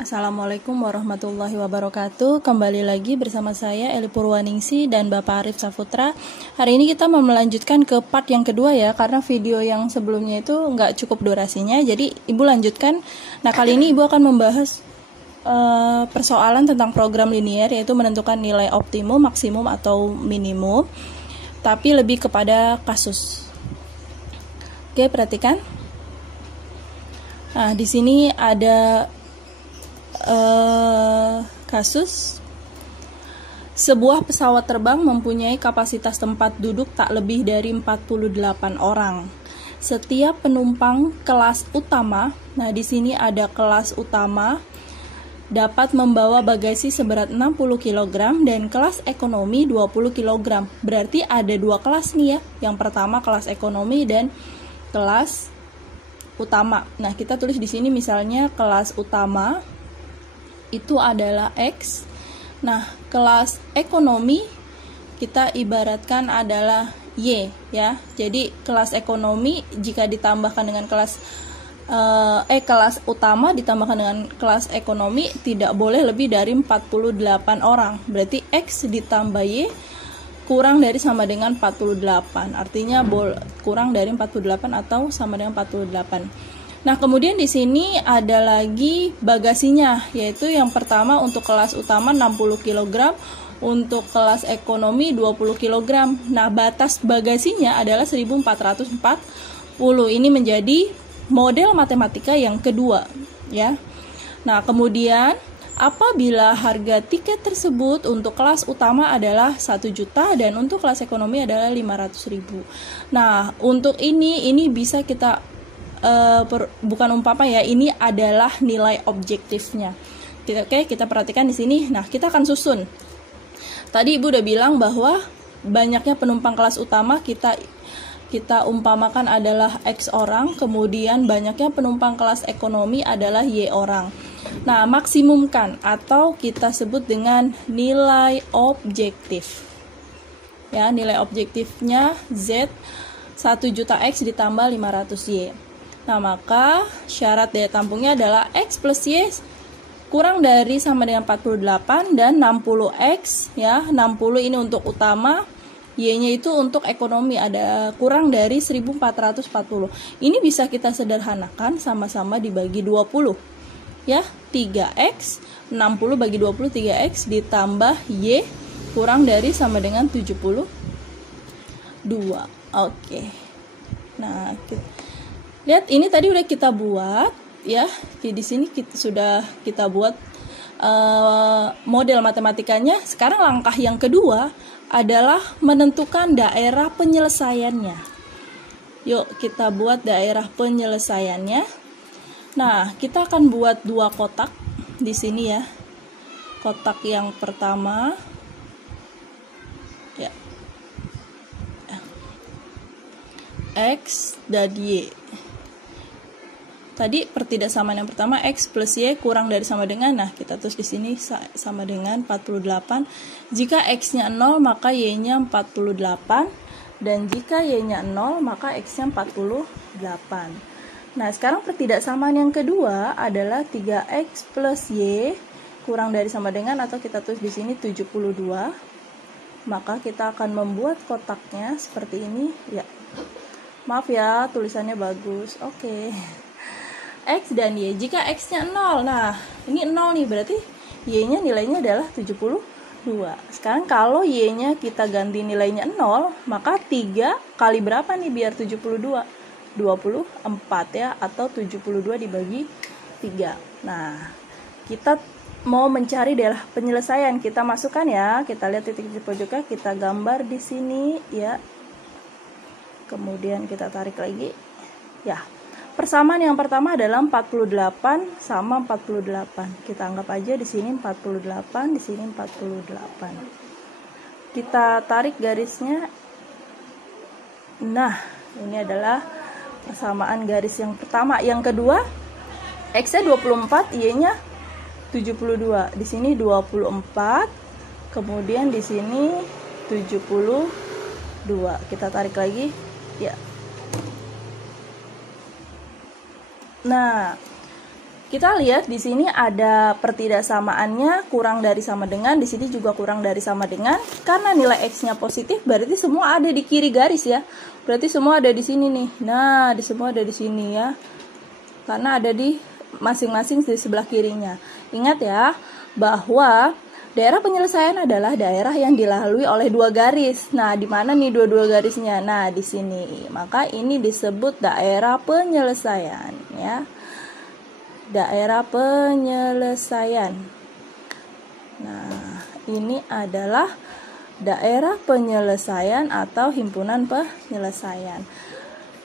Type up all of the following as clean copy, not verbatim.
Assalamualaikum warahmatullahi wabarakatuh. Kembali lagi bersama saya Eli Purwaningsi dan Bapak Arif Saputra. Hari ini kita mau melanjutkan ke part yang kedua ya, karena video yang sebelumnya itu nggak cukup durasinya. Jadi Ibu lanjutkan. Nah, kali ini Ibu akan membahas persoalan tentang program linier, yaitu menentukan nilai optimum, maksimum atau minimum, tapi lebih kepada kasus. Oke, perhatikan. Nah, di sini ada kasus sebuah pesawat terbang mempunyai kapasitas tempat duduk tak lebih dari 48 orang. Setiap penumpang kelas utama, nah di sini ada kelas utama, dapat membawa bagasi seberat 60 kg dan kelas ekonomi 20 kg. Berarti ada dua kelas nih ya. Yang pertama kelas ekonomi dan kelas utama. Nah, kita tulis di sini misalnya kelas utama itu adalah X. Nah, kelas ekonomi kita ibaratkan adalah Y ya. Jadi kelas ekonomi jika ditambahkan dengan kelas utama ditambahkan dengan kelas ekonomi tidak boleh lebih dari 48 orang. Berarti X ditambah Y kurang dari sama dengan 48. Artinya kurang dari 48 atau sama dengan 48. Nah, kemudian di sini ada lagi bagasinya, yaitu yang pertama untuk kelas utama 60 kg, untuk kelas ekonomi 20 kg. Nah, batas bagasinya adalah 1440. Ini menjadi model matematika yang kedua, ya. Nah, kemudian apabila harga tiket tersebut untuk kelas utama adalah 1 juta dan untuk kelas ekonomi adalah 500.000. Nah, untuk ini bisa kita bukan umpama ya, ini adalah nilai objektifnya. Oke, kita perhatikan di sini. Nah, kita akan susun. Tadi Ibu udah bilang bahwa banyaknya penumpang kelas utama kita umpamakan adalah X orang, kemudian banyaknya penumpang kelas ekonomi adalah Y orang. Nah, maksimumkan atau kita sebut dengan nilai objektif. Ya, nilai objektifnya Z 1 juta X ditambah 500 Y. Nah, maka syarat daya tampungnya adalah X plus Y kurang dari sama dengan 48 dan 60X ya. 60 ini untuk utama, Y-nya itu untuk ekonomi, ada kurang dari 1440. Ini bisa kita sederhanakan sama-sama dibagi 20. Ya, 3X 60 bagi 20 3X ditambah Y kurang dari sama dengan 72. Oke. Nah, lihat ini tadi udah kita buat ya. Di sini sudah kita buat model matematikanya. Sekarang langkah yang kedua adalah menentukan daerah penyelesaiannya. Yuk kita buat daerah penyelesaiannya. Nah, kita akan buat dua kotak di sini ya. Kotak yang pertama ya, X dan Y. Tadi pertidaksamaan yang pertama X plus Y kurang dari sama dengan, nah kita tulis di sini sama dengan 48. Jika X-nya 0 maka Y-nya 48 dan jika Y-nya 0 maka X-nya 48. Nah, sekarang pertidaksamaan yang kedua adalah 3X plus Y kurang dari sama dengan, atau kita tulis di sini 72. Maka kita akan membuat kotaknya seperti ini ya. Maaf ya, tulisannya bagus. Oke. X dan Y. Jika X-nya 0, nah ini 0 nih, berarti Y-nya nilainya adalah 72. Sekarang kalau Y-nya kita ganti nilainya 0, maka 3 kali berapa nih biar 72? 24 ya, atau 72 dibagi 3. Nah, kita mau mencari daerah penyelesaian, kita masukkan ya. Kita lihat titik di pojoknya, kita gambar di sini ya. Kemudian kita tarik lagi. Ya. Persamaan yang pertama adalah 48 sama 48. Kita anggap aja di sini 48, di sini 48. Kita tarik garisnya. Nah, ini adalah persamaan garis yang pertama. Yang kedua, X-nya 24, Y-nya 72. Di sini 24, kemudian di sini 72. Kita tarik lagi. Ya. Nah, Kita lihat di sini ada pertidaksamaannya kurang dari sama dengan, di sini juga kurang dari sama dengan. Karena nilai X-nya positif, berarti semua ada di kiri garis ya. Berarti semua ada di sini nih. Nah, semua ada di sini ya. Karena ada di masing-masing di sebelah kirinya. Ingat ya, bahwa daerah penyelesaian adalah daerah yang dilalui oleh dua garis. Nah, di mana nih dua-dua garisnya? Nah, di sini. Maka ini disebut daerah penyelesaian ya. Daerah penyelesaian. Nah, ini adalah daerah penyelesaian atau himpunan penyelesaian.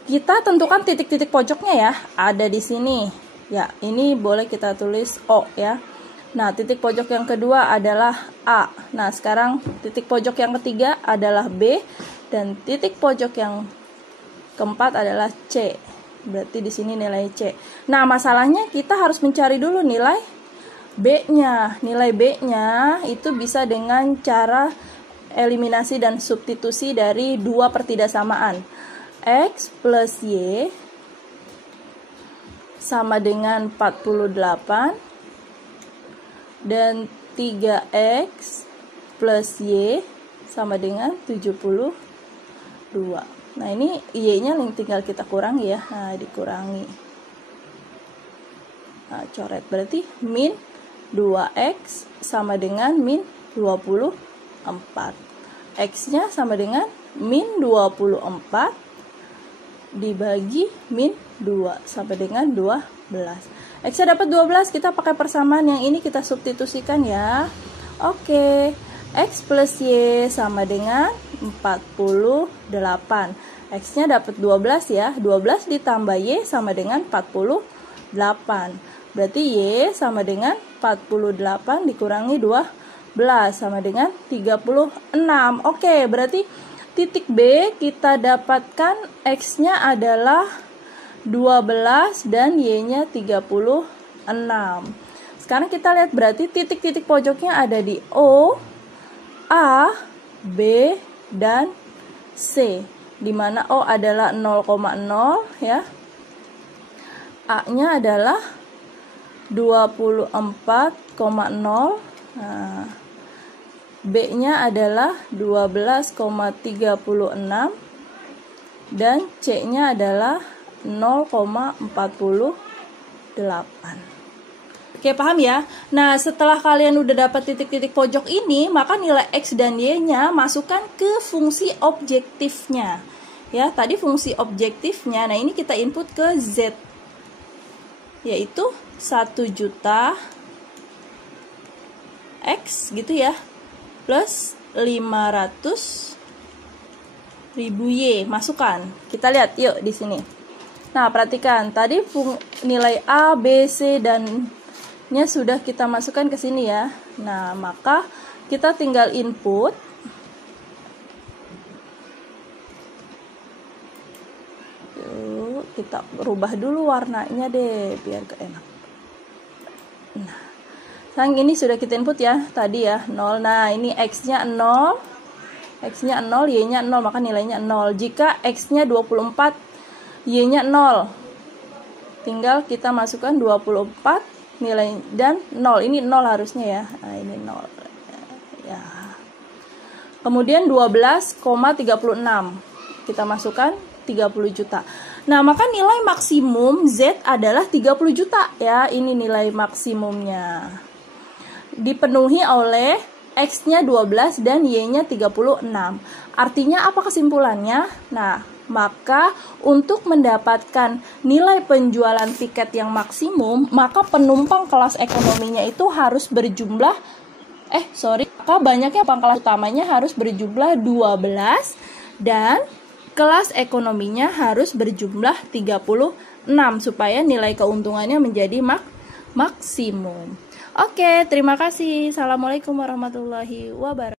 Kita tentukan titik-titik pojoknya ya, ada di sini. Ya, ini boleh kita tulis O ya. Nah, titik pojok yang kedua adalah A. Nah, sekarang titik pojok yang ketiga adalah B dan titik pojok yang keempat adalah C. Berarti di sini nilai C. Nah, masalahnya kita harus mencari dulu nilai B-nya. Nilai B-nya itu bisa dengan cara eliminasi dan substitusi dari dua pertidaksamaan. X plus Y sama dengan 48 dan 3X plus Y sama dengan 72. Nah, ini Y-nya tinggal kita kurangi ya. Nah, dikurangi. Nah, coret. Berarti min 2X sama dengan min 24. X-nya sama dengan min 24 dibagi min 2 sampai dengan 12. X-nya dapat 12, kita pakai persamaan yang ini kita substitusikan ya. Oke. X plus Y sama dengan 48. X-nya dapat 12 ya. 12 ditambah Y sama dengan 48. Berarti Y sama dengan 48 dikurangi 12 sama dengan 36. Oke, berarti titik B kita dapatkan X-nya adalah 12 dan Y-nya 36. Sekarang kita lihat berarti titik-titik pojoknya ada di O, A, B, dan C. Di mana O adalah 0,0 ya. A-nya adalah 24,0. Nah, B-nya adalah 12,36 dan C-nya adalah 0,48. Oke, paham ya? Nah, setelah kalian udah dapat titik-titik pojok ini, maka nilai X dan Y-nya masukkan ke fungsi objektifnya. Ya, tadi fungsi objektifnya, nah ini kita input ke Z. Yaitu 1 juta X gitu ya. Plus 500.000 Y. Masukkan. Kita lihat yuk di sini. Nah, perhatikan. Tadi nilai A, B, C, dan nya sudah kita masukkan ke sini ya. Nah, maka kita tinggal input. Yuk, kita rubah dulu warnanya deh biar enak. Nah, sekarang ini sudah kita input ya, tadi ya 0. Nah, ini X-nya 0. X-nya 0, Y-nya 0, maka nilainya 0. Jika X-nya 24, Y-nya 0. Tinggal kita masukkan 24 nilai dan 0. Ini 0 harusnya ya. Nah, ini 0. Ya. Kemudian 12,36. Kita masukkan 30 juta. Nah, maka nilai maksimum Z adalah 30 juta ya. Ini nilai maksimumnya. Dipenuhi oleh X-nya 12 dan Y-nya 36. Artinya apa kesimpulannya? Nah, maka untuk mendapatkan nilai penjualan tiket yang maksimum, maka penumpang kelas ekonominya itu harus berjumlah maka banyaknya penumpang kelas utamanya harus berjumlah 12 dan kelas ekonominya harus berjumlah 36 supaya nilai keuntungannya menjadi maksimum. Oke, terima kasih. Assalamualaikum warahmatullahi wabarakatuh.